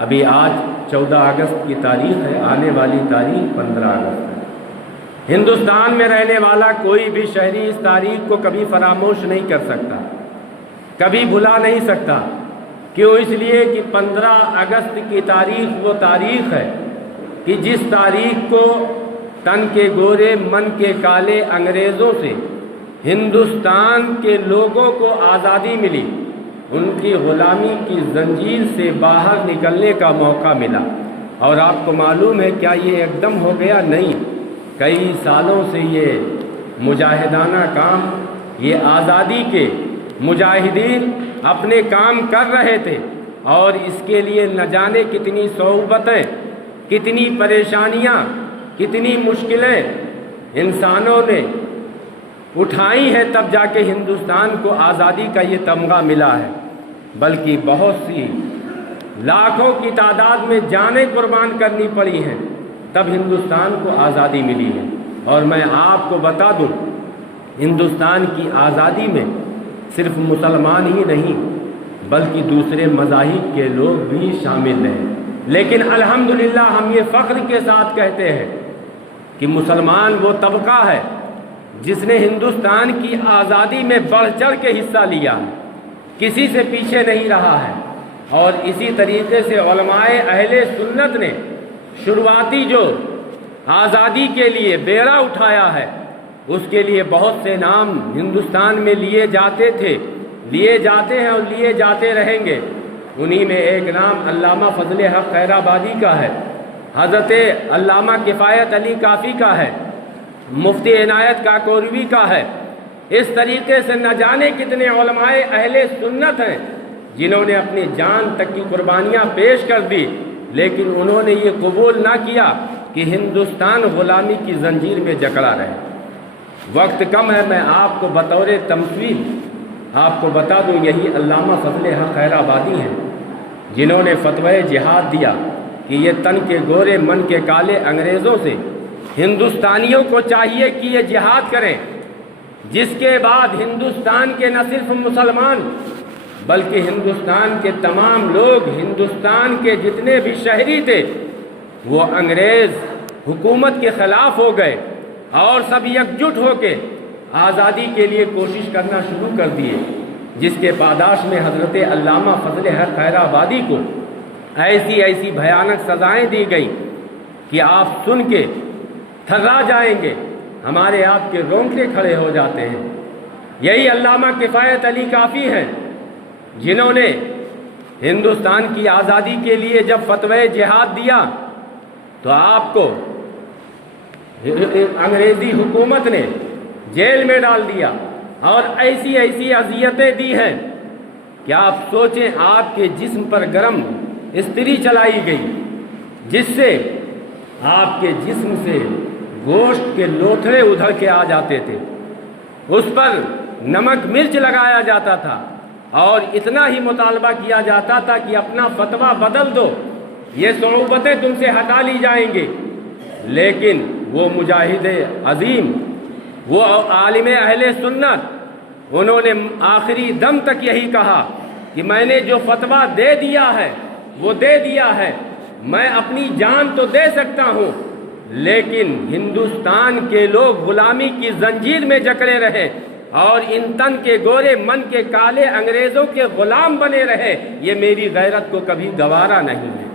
ابھی آج 14 اگست کی تاریخ ہے، آنے والی تاریخ 15 اگست ہے۔ ہندوستان میں رہنے والا کوئی بھی شہری اس تاریخ کو کبھی فراموش نہیں کر سکتا، کبھی بھلا نہیں سکتا۔ کیوں؟ اس لیے کہ 15 اگست کی تاریخ وہ تاریخ ہے کہ جس تاریخ کو تن کے گورے من کے کالے انگریزوں سے ہندوستان کے لوگوں کو آزادی ملی، ان کی غلامی کی زنجیر سے باہر نکلنے کا موقع ملا۔ اور آپ کو معلوم ہے کیا یہ ایک دم ہو گیا؟ نہیں، کئی سالوں سے یہ مجاہدانہ کام، یہ آزادی کے مجاہدین اپنے کام کر رہے تھے، اور اس کے لیے نہ جانے کتنی صعوبتیں، کتنی پریشانیاں، کتنی مشکلیں انسانوں نے اٹھائی ہیں، تب جا کے ہندوستان کو آزادی کا یہ تمغہ ملا ہے۔ بلکہ بہت سی لاکھوں کی تعداد میں جانیں قربان کرنی پڑی ہیں، تب ہندوستان کو آزادی ملی ہے۔ اور میں آپ کو بتا دوں، ہندوستان کی آزادی میں صرف مسلمان ہی نہیں بلکہ دوسرے مذاہب کے لوگ بھی شامل ہیں، لیکن الحمدللہ ہم یہ فخر کے ساتھ کہتے ہیں کہ مسلمان وہ طبقہ ہے جس نے ہندوستان کی آزادی میں بڑھ چڑھ کے حصہ لیا، کسی سے پیچھے نہیں رہا ہے۔ اور اسی طریقے سے علماء اہل سنت نے شروعاتی جو آزادی کے لیے بیڑا اٹھایا ہے، اس کے لیے بہت سے نام ہندوستان میں لیے جاتے تھے، لیے جاتے ہیں اور لیے جاتے رہیں گے۔ انہی میں ایک نام علامہ فضل حق خیرآبادی کا ہے، حضرت علامہ کفایت علی کافی کا ہے، مفتی عنایت کاکوروی کا ہے۔ اس طریقے سے نہ جانے کتنے علماء اہل سنت ہیں جنہوں نے اپنی جان تک کی قربانیاں پیش کر دی، لیکن انہوں نے یہ قبول نہ کیا کہ ہندوستان غلامی کی زنجیر میں جکڑا رہے۔ وقت کم ہے، میں آپ کو بطور تمثیل آپ کو بتا دوں، یہی علامہ فضل حق خیرآبادی ہیں جنہوں نے فتوی جہاد دیا کہ یہ تن کے گورے من کے کالے انگریزوں سے ہندوستانیوں کو چاہیے کہ یہ جہاد کریں، جس کے بعد ہندوستان کے نہ صرف مسلمان بلکہ ہندوستان کے تمام لوگ، ہندوستان کے جتنے بھی شہری تھے، وہ انگریز حکومت کے خلاف ہو گئے اور سب یکجٹ ہو کے آزادی کے لیے کوشش کرنا شروع کر دیے، جس کے پاداش میں حضرت علامہ فضل حق خیرآبادی کو ایسی ایسی بھیانک سزائیں دی گئیں کہ آپ سن کے تھرا جائیں گے، ہمارے آپ کے رونگٹے کھڑے ہو جاتے ہیں۔ یہی علامہ کفایت علی کافی ہیں جنہوں نے ہندوستان کی آزادی کے لیے جب فتوی جہاد دیا تو آپ کو انگریزی حکومت نے جیل میں ڈال دیا اور ایسی ایسی اذیتیں دی ہیں کہ آپ سوچیں، آپ کے جسم پر گرم استری چلائی گئی جس سے آپ کے جسم سے گوشت کے لوتھڑے ادھر کے آ جاتے تھے، اس پر نمک مرچ لگایا جاتا تھا اور اتنا ہی مطالبہ کیا جاتا تھا کہ اپنا فتویٰ بدل دو، یہ صعوبتیں تم سے ہٹا لی جائیں گی۔ لیکن وہ مجاہد عظیم، وہ عالم اہل سنت، انہوں نے آخری دم تک یہی کہا کہ میں نے جو فتویٰ دے دیا ہے وہ دے دیا ہے، میں اپنی جان تو دے سکتا ہوں لیکن ہندوستان کے لوگ غلامی کی زنجیر میں جکڑے رہے اور ان تن کے گورے من کے کالے انگریزوں کے غلام بنے رہے، یہ میری غیرت کو کبھی گوارا نہیں ہے۔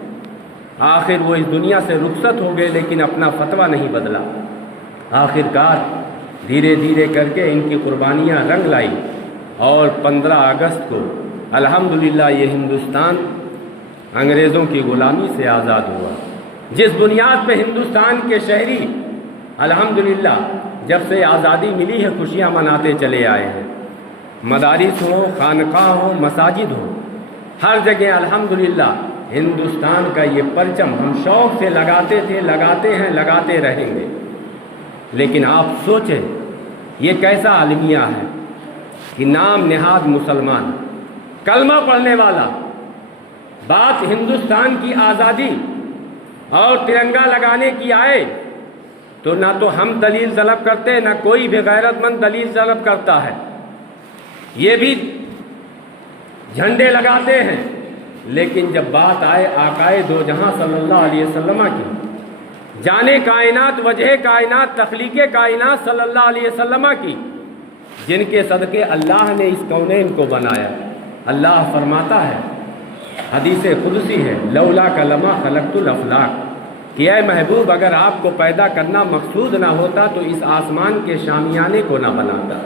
آخر وہ اس دنیا سے رخصت ہو گئے لیکن اپنا فتویٰ نہیں بدلا۔ آخرکار دھیرے دھیرے کر کے ان کی قربانیاں رنگ لائی اور 15 اگست کو الحمدللہ یہ ہندوستان انگریزوں کی غلامی سے آزاد ہوا، جس بنیاد پہ ہندوستان کے شہری الحمدللہ جب سے آزادی ملی ہے خوشیاں مناتے چلے آئے ہیں۔ مدارس ہوں، خانقاہ ہوں، مساجد ہوں، ہر جگہ الحمدللہ ہندوستان کا یہ پرچم ہم شوق سے لگاتے تھے، لگاتے ہیں، لگاتے رہیں گے۔ لیکن آپ سوچیں یہ کیسا عالمیہ ہے کہ نام نہاد مسلمان، کلمہ پڑھنے والا، بات ہندوستان کی آزادی اور ترنگا لگانے کی آئے تو نہ تو ہم دلیل طلب کرتے، نہ کوئی بھی غیرت مند دلیل طلب کرتا ہے۔ یہ بھی جھنڈے لگاتے ہیں، لیکن جب بات آئے آقائے دو جہاں صلی اللہ علیہ وسلم کی، جانے کائنات، وجہ کائنات، تخلیق کائنات صلی اللہ علیہ وسلم کی، جن کے صدقے اللہ نے اس کونین کو بنایا، اللہ فرماتا ہے، حدیث قدسی ہے، لولا کلمہ خلقت الافلاق، کہ اے محبوب اگر آپ کو پیدا کرنا مقصود نہ ہوتا تو اس آسمان کے شامیانے کو نہ بناتا،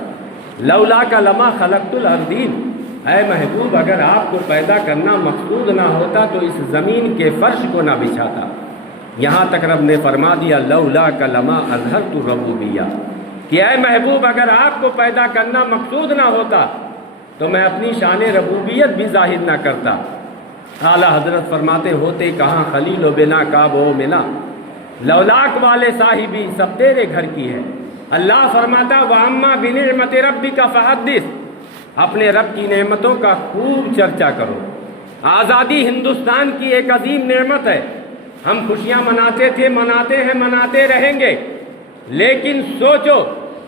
لولا کلمہ خلقت الارضین، اے محبوب اگر آپ کو پیدا کرنا مقصود نہ ہوتا تو اس زمین کے فرش کو نہ بچھاتا، یہاں تک رب نے فرما دیا لولا کلمہ اظہرت الربوبیہ، کہ اے محبوب اگر آپ کو پیدا کرنا مقصود نہ ہوتا تو میں اپنی شان ربوبیت بھی ظاہر نہ کرتا۔ اعلیٰ حضرت فرماتے ہوتے کہاں خلیل و بنا کعب و منا، لولاک والے صاحبی سب تیرے گھر کی ہے۔ اللہ فرماتا وَأَمَّا بِنِعْمَةِ رَبِّكَ فَحَدِّثْ، اپنے رب کی نعمتوں کا خوب چرچا کرو۔ آزادی ہندوستان کی ایک عظیم نعمت ہے، ہم خوشیاں مناتے تھے، مناتے ہیں، مناتے رہیں گے، لیکن سوچو،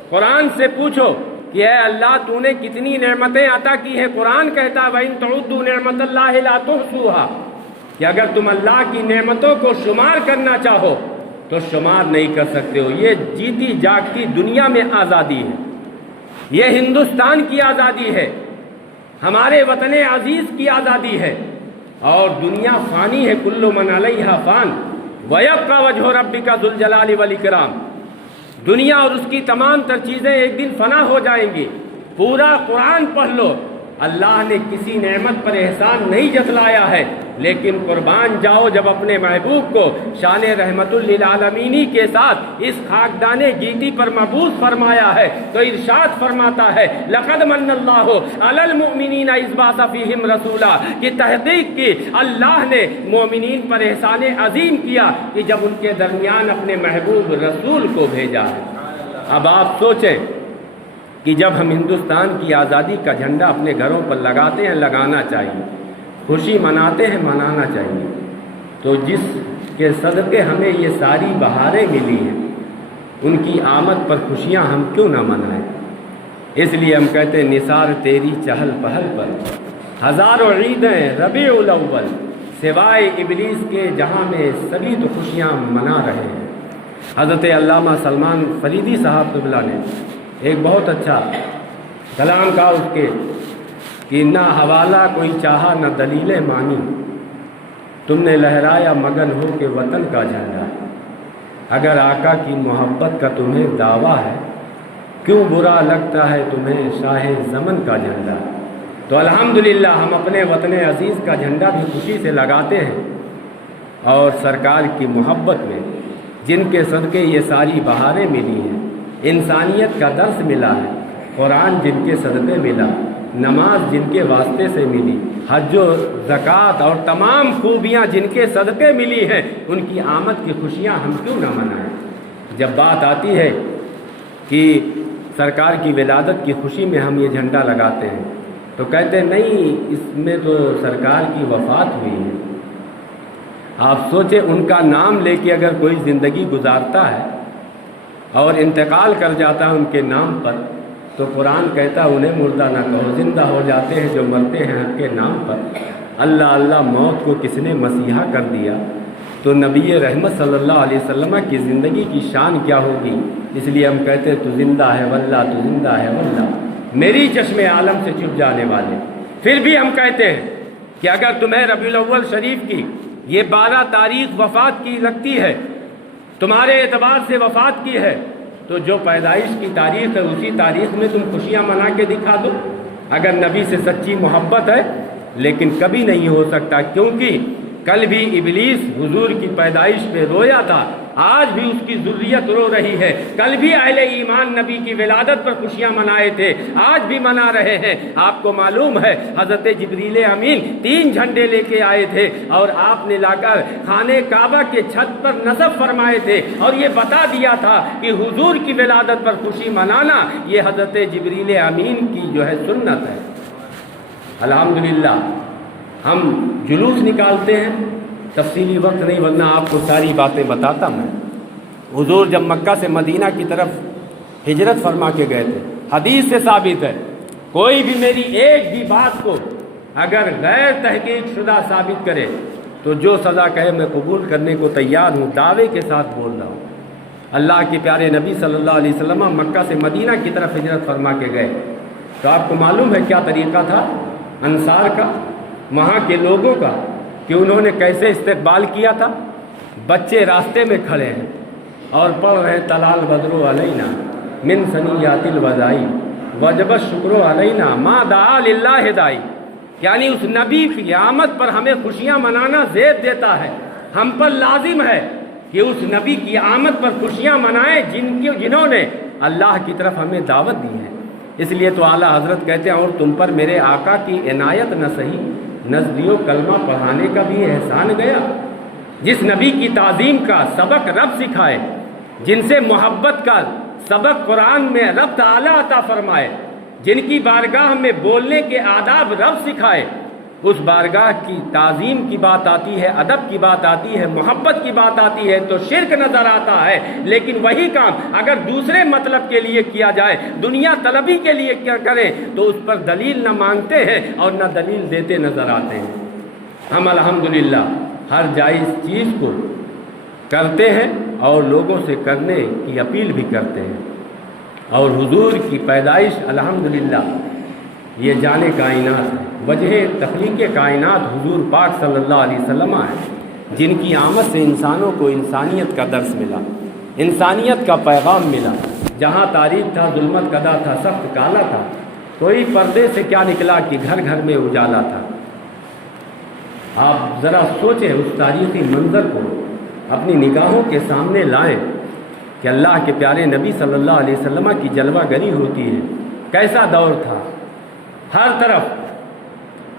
قرآن سے پوچھو کہ اے اللہ تو نے کتنی نعمتیں عطا کی ہیں۔ قرآن کہتا وَإِن تَعُدُّوا نِعْمَتَ اللَّهِ لَا تُحْصُوهَا، کہ اگر تم اللہ کی نعمتوں کو شمار کرنا چاہو تو شمار نہیں کر سکتے ہو۔ یہ جیتی جاگتی دنیا میں آزادی ہے، یہ ہندوستان کی آزادی ہے، ہمارے وطن عزیز کی آزادی ہے، اور دنیا فانی ہے، کل من علیہا فان ویبقی وجہ ربک ذو الجلال والاکرام، دنیا اور اس کی تمام تر چیزیں ایک دن فنا ہو جائیں گی۔ پورا قرآن پڑھ لو، اللہ نے کسی نعمت پر احسان نہیں جتلایا ہے، لیکن قربان جاؤ جب اپنے محبوب کو شان رحمت للعالمینی کے ساتھ اس خاکدان گیتی پر مبعوث فرمایا ہے تو ارشاد فرماتا ہے لقد من اللہ علی المؤمنین اذ بعث فیہم رسولا، کہ تحقیق کی اللہ نے مومنین پر احسان عظیم کیا کہ جب ان کے درمیان اپنے محبوب رسول کو بھیجا ہے۔ اب آپ سوچیں کہ جب ہم ہندوستان کی آزادی کا جھنڈا اپنے گھروں پر لگاتے ہیں، لگانا چاہیے، خوشی مناتے ہیں، منانا چاہیے، تو جس کے صدقے ہمیں یہ ساری بہاریں ملی ہیں ان کی آمد پر خوشیاں ہم کیوں نہ منائیں؟ اس لیے ہم کہتے ہیں نثار تیری چہل پہل پر ہزاروں عیدیں ربیع الاول، سوائے ابلیس کے جہاں میں سبھی تو خوشیاں منا رہے ہیں۔ حضرت علامہ سلمان فریدی صاحب قبلہ نے ایک بہت اچھا کلام کہا اس کے کہ نہ حوالہ کوئی چاہا نہ دلیل مانی، تم نے لہرایا مگن ہو کے وطن کا جھنڈا، اگر آقا کی محبت کا تمہیں دعویٰ ہے کیوں برا لگتا ہے تمہیں شاہ زمن کا جھنڈا۔ تو الحمدللہ ہم اپنے وطن عزیز کا جھنڈا بھی خوشی سے لگاتے ہیں، اور سرکار کی محبت میں جن کے صدقے یہ ساری بہاریں ملی ہیں، انسانیت کا درس ملا ہے، قرآن جن کے صدقے ملا، نماز جن کے واسطے سے ملی، حج و زکوٰۃ اور تمام خوبیاں جن کے صدقے ملی ہیں، ان کی آمد کی خوشیاں ہم کیوں نہ منائیں؟ جب بات آتی ہے کہ سرکار کی ولادت کی خوشی میں ہم یہ جھنڈا لگاتے ہیں تو کہتے ہیں نہیں، اس میں تو سرکار کی وفات ہوئی ہے۔ آپ سوچیں ان کا نام لے کے اگر کوئی زندگی گزارتا ہے اور انتقال کر جاتا ہے ان کے نام پر تو قرآن کہتا ہے انہیں مردہ نہ کہو، زندہ ہو جاتے ہیں جو مرتے ہیں حق کے نام پر۔ اللہ اللہ موت کو کس نے مسیحا کر دیا تو نبی رحمت صلی اللہ علیہ وسلم کی زندگی کی شان کیا ہوگی؟ اس لیے ہم کہتے ہیں تو زندہ ہے واللہ، تو زندہ ہے واللہ، میری چشم عالم سے چھپ جانے والے۔ پھر بھی ہم کہتے ہیں کہ اگر تمہیں ربیع الاول شریف کی یہ 12 تاریخ وفات کی لگتی ہے، تمہارے اعتبار سے وفات کی ہے، تو جو پیدائش کی تاریخ ہے اسی تاریخ میں تم خوشیاں منا کے دکھا دو اگر نبی سے سچی محبت ہے۔ لیکن کبھی نہیں ہو سکتا، کیونکہ کل بھی ابلیس حضور کی پیدائش پہ رویا تھا، آج بھی اس کی ذریت رو رہی ہے۔ کل بھی اہل ایمان نبی کی ولادت پر خوشیاں منائے تھے، آج بھی منا رہے ہیں۔ آپ کو معلوم ہے حضرت جبریل امین 3 جھنڈے لے کے آئے تھے اور آپ نے لا کر خانہ کعبہ کے چھت پر نصب فرمائے تھے اور یہ بتا دیا تھا کہ حضور کی ولادت پر خوشی منانا یہ حضرت جبریل امین کی جو ہے سنت ہے۔ الحمدللہ ہم جلوس نکالتے ہیں، تفصیلی وقت نہیں ورنہ آپ کو ساری باتیں بتاتا میں۔ حضور جب مکہ سے مدینہ کی طرف ہجرت فرما کے گئے تھے، حدیث سے ثابت ہے کوئی بھی میری ایک بھی بات کو اگر غیر تحقیق شدہ ثابت کرے تو جو سزا کہے میں قبول کرنے کو تیار ہوں، دعوے کے ساتھ بول رہا ہوں۔ اللہ کے پیارے نبی صلی اللہ علیہ وسلم مکہ سے مدینہ کی طرف ہجرت فرما کے گئے، تو آپ کو معلوم ہے کیا طریقہ تھا انصار کا، وہاں کے لوگوں کا، کہ انہوں نے کیسے استقبال کیا تھا۔ بچے راستے میں کھڑے ہیں اور پڑھ رہے ہیں تلال بدرو علینا من ثنیات الوداع وجب الشکر علینا ما دعا للہ داعی، یعنی اس نبی کی آمد پر ہمیں خوشیاں منانا زیب دیتا ہے، ہم پر لازم ہے کہ اس نبی کی آمد پر خوشیاں منائیں جنہوں نے اللہ کی طرف ہمیں دعوت دی ہے۔ اس لیے تو اعلیٰ حضرت کہتے ہیں اور تم پر میرے آقا کی عنایت نہ سہی، نزدیو کلمہ پڑھانے کا بھی احسان گیا۔ جس نبی کی تعظیم کا سبق رب سکھائے، جن سے محبت کا سبق قرآن میں رب تعالی عطا فرمائے، جن کی بارگاہ میں بولنے کے آداب رب سکھائے، اس بارگاہ کی تعظیم کی بات آتی ہے، ادب کی بات آتی ہے، محبت کی بات آتی ہے تو شرک نظر آتا ہے۔ لیکن وہی کام اگر دوسرے مطلب کے لیے کیا جائے، دنیا طلبی کے لیے کیا کریں، تو اس پر دلیل نہ مانگتے ہیں اور نہ دلیل دیتے نظر آتے ہیں۔ ہم الحمدللہ ہر جائز چیز کو کرتے ہیں اور لوگوں سے کرنے کی اپیل بھی کرتے ہیں، اور حضور کی پیدائش الحمدللہ یہ جانے کائنات ہے، وجہ تخلیق کائنات حضور پاک صلی اللہ علیہ وسلم ہے، جن کی آمد سے انسانوں کو انسانیت کا درس ملا، انسانیت کا پیغام ملا۔ جہاں تاریک تھا، ظلمت کدا تھا، سخت کالا تھا، کوئی پردے سے کیا نکلا کہ گھر گھر میں اجالا تھا۔ آپ ذرا سوچیں، اس تاریخی منظر کو اپنی نگاہوں کے سامنے لائیں کہ اللہ کے پیارے نبی صلی اللہ علیہ وسلم کی جلوہ گری ہوتی ہے۔ کیسا دور تھا، ہر طرف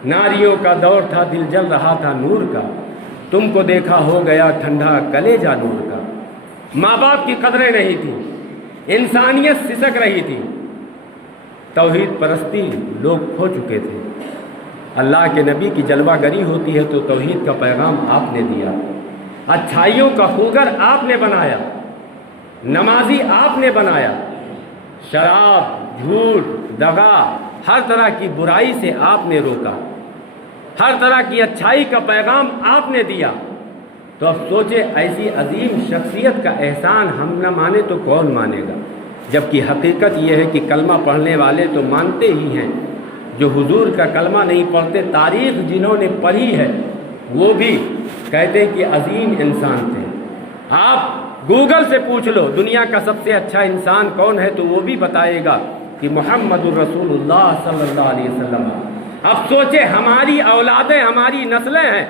ناریوں کا دور تھا، دل جل رہا تھا نور کا، تم کو دیکھا ہو گیا ٹھنڈا کلیجہ نور کا۔ ماں باپ کی قدریں نہیں تھیں، انسانیت سسک رہی تھی، توحید پرستی لوگ کھو چکے تھے۔ اللہ کے نبی کی جلوہ گری ہوتی ہے تو توحید کا پیغام آپ نے دیا، اچھائیوں کا خوگر آپ نے بنایا، نمازی آپ نے بنایا، شراب، جھوٹ، دغا، ہر طرح کی برائی سے آپ نے روکا، ہر طرح کی اچھائی کا پیغام آپ نے دیا۔ تو اب سوچے ایسی عظیم شخصیت کا احسان ہم نہ مانے تو کون مانے گا؟ جبکہ حقیقت یہ ہے کہ کلمہ پڑھنے والے تو مانتے ہی ہیں، جو حضور کا کلمہ نہیں پڑھتے، تاریخ جنہوں نے پڑھی ہے وہ بھی کہتے ہیں کہ عظیم انسان تھے۔ آپ گوگل سے پوچھ لو دنیا کا سب سے اچھا انسان کون ہے تو وہ بھی بتائے گا کہ محمد الرسول اللہ صلی اللہ علیہ وسلم۔ اب سوچے ہماری اولادیں، ہماری نسلیں ہیں،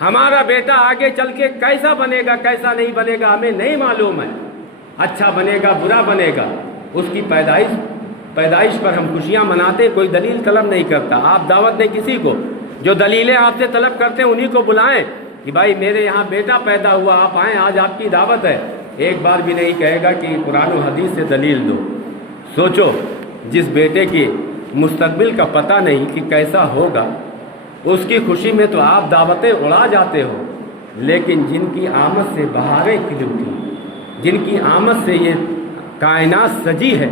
ہمارا بیٹا آگے چل کے کیسا بنے گا کیسا نہیں بنے گا ہمیں نہیں معلوم ہے، اچھا بنے گا برا بنے گا۔ اس کی پیدائش پر ہم خوشیاں مناتے، کوئی دلیل طلب نہیں کرتا۔ آپ دعوت دیں کسی کو، جو دلیلیں آپ سے طلب کرتے ہیں انہی کو بلائیں کہ بھائی میرے یہاں بیٹا پیدا ہوا، آپ آئیں، آج آپ کی دعوت ہے۔ ایک بار بھی نہیں کہے گا کہ قرآن و حدیث سے دلیل دو۔ سوچو، جس بیٹے کی مستقبل کا پتہ نہیں کہ کیسا ہوگا، اس کی خوشی میں تو آپ دعوتیں اڑا جاتے ہو، لیکن جن کی آمد سے بہاریں کھلی اٹھی، جن کی آمد سے یہ کائنات سجی ہے،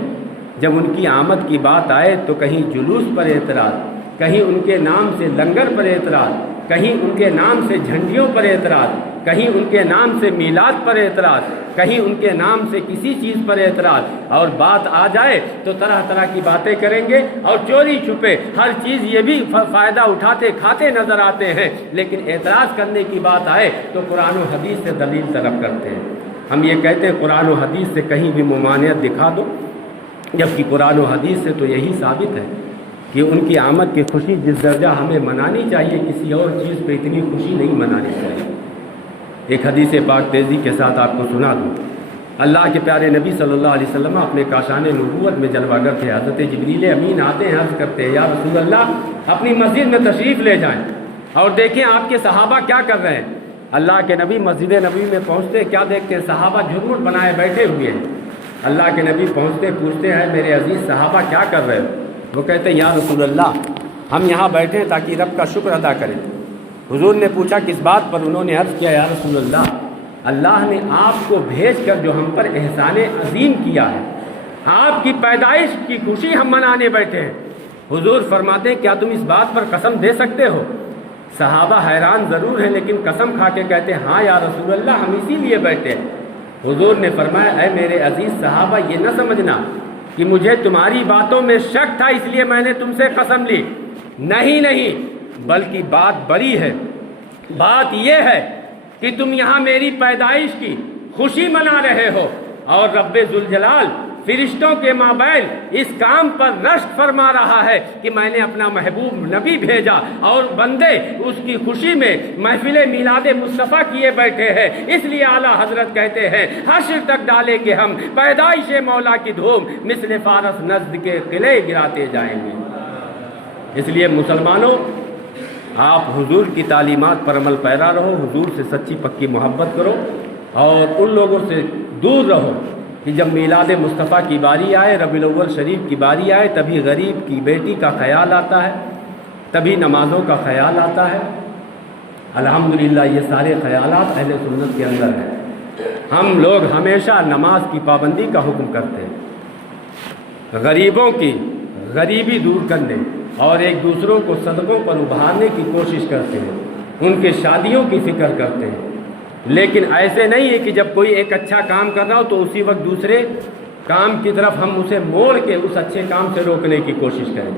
جب ان کی آمد کی بات آئے تو کہیں جلوس پر اعتراض، کہیں ان کے نام سے لنگر پر اعتراض، کہیں ان کے نام سے جھنڈیوں پر اعتراض، کہیں ان کے نام سے میلاد پر اعتراض، کہیں ان کے نام سے کسی چیز پر اعتراض، اور بات آ جائے تو طرح طرح کی باتیں کریں گے، اور چوری چھپے ہر چیز یہ بھی فائدہ اٹھاتے کھاتے نظر آتے ہیں۔ لیکن اعتراض کرنے کی بات آئے تو قرآن و حدیث سے دلیل طلب کرتے ہیں۔ ہم یہ کہتے ہیں قرآن و حدیث سے کہیں بھی ممانعت دکھا دو، جبکہ قرآن و حدیث سے تو یہی ثابت ہے کہ ان کی آمد کی خوشی جس درجہ ہمیں منانی چاہیے، کسی اور چیز پہ اتنی خوشی نہیں منانی چاہیے۔ ایک حدیث پاک تیزی کے ساتھ آپ کو سنا دوں۔ اللہ کے پیارے نبی صلی اللہ علیہ وسلم اپنے کاشان نبوت میں جلوہ گر تھے۔ حضرت جبریل امین آتے ہیں، عرض کرتے ہیں یا رسول اللہ اپنی مسجد میں تشریف لے جائیں اور دیکھیں آپ کے صحابہ کیا کر رہے ہیں۔ اللہ کے نبی مسجد نبی میں پہنچتے، کیا دیکھتے ہیں؟ صحابہ جھرمٹ بنائے بیٹھے ہوئے ہیں۔ اللہ کے نبی پہنچتے پوچھتے ہیں میرے عزیز صحابہ کیا کر رہے ہو؟ وہ کہتے ہیں یا رسول اللہ ہم یہاں بیٹھے ہیں تاکہ رب کا شکر ادا کریں۔ حضور نے پوچھا کس بات پر؟ انہوں نے عرض کیا یا رسول اللہ اللہ نے آپ کو بھیج کر جو ہم پر احسان عظیم کیا ہے، آپ کی پیدائش کی خوشی ہم منانے بیٹھے ہیں۔ حضور فرماتے ہیں کیا تم اس بات پر قسم دے سکتے ہو؟ صحابہ حیران ضرور ہیں لیکن قسم کھا کے کہتے ہیں ہاں یا رسول اللہ ہم اسی لیے بیٹھے ہیں۔ حضور نے فرمایا اے میرے عزیز صحابہ یہ نہ سمجھنا کہ مجھے تمہاری باتوں میں شک تھا اس لیے میں نے تم سے قسم لی، نہیں، بلکہ بات بڑی ہے۔ بات یہ ہے کہ تم یہاں میری پیدائش کی خوشی منا رہے ہو اور رب ذوالجلال فرشتوں کے مابین اس کام پر رشک فرما رہا ہے کہ میں نے اپنا محبوب نبی بھیجا اور بندے اس کی خوشی میں محفل میلاد مصطفیٰ کیے بیٹھے ہیں، اس لیے اعلیٰ حضرت کہتے ہیں حشر تک ڈالیں گے ہم پیدائش مولا کی دھوم، مثل فارس نزد کے قلعے گراتے جائیں گے۔ اس لیے مسلمانوں آپ حضور کی تعلیمات پر عمل پیرا رہو، حضور سے سچی پکی محبت کرو اور ان لوگوں سے دور رہو کہ جب میلاد مصطفیٰ کی باری آئے، ربیع الاول شریف کی باری آئے، تبھی غریب کی بیٹی کا خیال آتا ہے، تبھی نمازوں کا خیال آتا ہے۔ الحمدللہ یہ سارے خیالات اہل سنت کے اندر ہیں۔ ہم لوگ ہمیشہ نماز کی پابندی کا حکم کرتے ہیں، غریبوں کی غریبی دور کرنے اور ایک دوسروں کو صدقوں پر ابھارنے کی کوشش کرتے ہیں، ان کے شادیوں کی فکر کرتے ہیں، لیکن ایسے نہیں ہے کہ جب کوئی ایک اچھا کام کر رہا ہو تو اسی وقت دوسرے کام کی طرف ہم اسے موڑ کے اس اچھے کام سے روکنے کی کوشش کریں،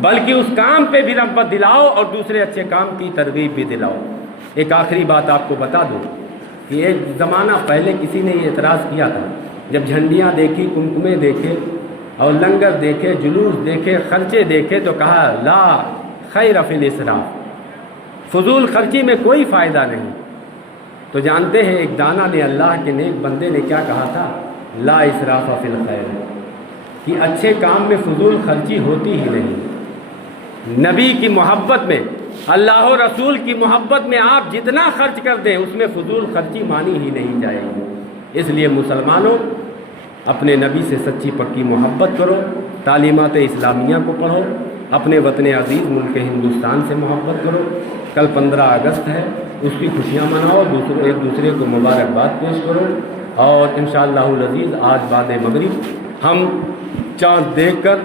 بلکہ اس کام پہ بھی رغبت دلاؤ اور دوسرے اچھے کام کی ترغیب بھی دلاؤ۔ ایک آخری بات آپ کو بتا دوں کہ ایک زمانہ پہلے کسی نے یہ اعتراض کیا تھا، جب جھنڈیاں دیکھی، کمکمے دیکھے اور لنگر دیکھے، جلوس دیکھے، خرچے دیکھے تو کہا لا خیر فی الاسراف، فضول خرچی میں کوئی فائدہ نہیں۔ تو جانتے ہیں ایک دانا نے، اللہ کے نیک بندے نے کیا کہا تھا؟ لا اسراف فی الخیر، کہ اچھے کام میں فضول خرچی ہوتی ہی نہیں۔ نبی کی محبت میں، اللہ و رسول کی محبت میں آپ جتنا خرچ کر دیں اس میں فضول خرچی مانی ہی نہیں جائے گی۔ اس لیے مسلمانوں اپنے نبی سے سچی پکی محبت کرو، تعلیمات اسلامیہ کو پڑھو، اپنے وطن عزیز ملک ہندوستان سے محبت کرو۔ کل 15 اگست ہے، اس کی خوشیاں مناؤ، ایک دوسرے کو مبارکباد پیش کرو، اور انشاءاللہ العزیز آج بعد مغرب ہم چاند دیکھ کر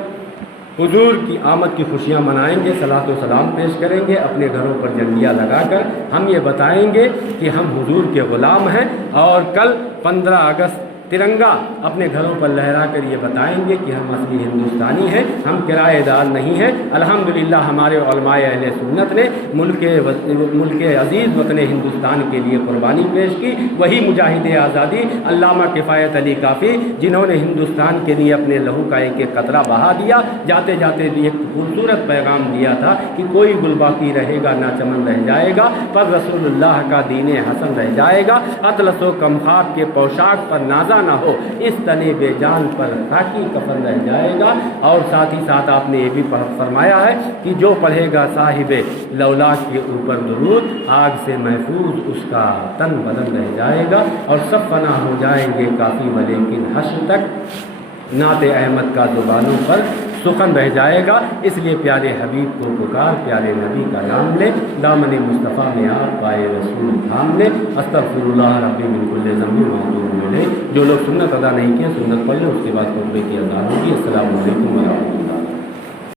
حضور کی آمد کی خوشیاں منائیں گے، صلاۃ و سلام پیش کریں گے، اپنے گھروں پر جھنڈیاں لگا کر ہم یہ بتائیں گے کہ ہم حضور کے غلام ہیں، اور کل 15 اگست ترنگا اپنے گھروں پر لہرا کر یہ بتائیں گے کہ ہم اصلی ہندوستانی ہیں، ہم کرایہ دار نہیں ہیں۔ الحمدللہ ہمارے علماء اہل سنت نے ملک عزیز وطن ہندوستان کے لیے قربانی پیش کی، وہی مجاہد آزادی علامہ کفایت علی کافی جنہوں نے ہندوستان کے لیے اپنے لہو کا ایک ایک قطرہ بہا دیا، جاتے جاتے ایک خوبصورت پیغام دیا تھا کہ کوئی گل باقی رہے گا نہ چمن رہ جائے گا، پر رسول اللہ کا دین حسن رہ جائے گا، اطلس و کمخاب کے پوشاک پر نازا نہ ہو، اس تنے بے جان پر خاکی کفن رہ جائے گا۔ اور ساتھ ہی ساتھ آپ نے یہ بھی فرمایا ہے کہ جو پڑھے گا صاحب لولاک کے اوپر درود، آگ سے محفوظ اس کا تن بدن رہ جائے گا، اور سب فنا ہو جائیں گے کافی ولیکن حشر تک نعت احمد کا زبانوں پر سخن رہ جائے گا۔ اس لیے پیارے حبیب کو پکار، پیارے نبی کا نام لے، دامن مصطفیٰ میں آپ پائے رسول تھام لے، استغفر اللہ ربی من کل ذنب واتوب الیہ۔ جو لوگ سنت ادا نہیں کیے سنت پڑھ لیں، اس کے بعد خطبے کی اذان ہوگی۔ السلام علیکم ورحمۃ اللہ۔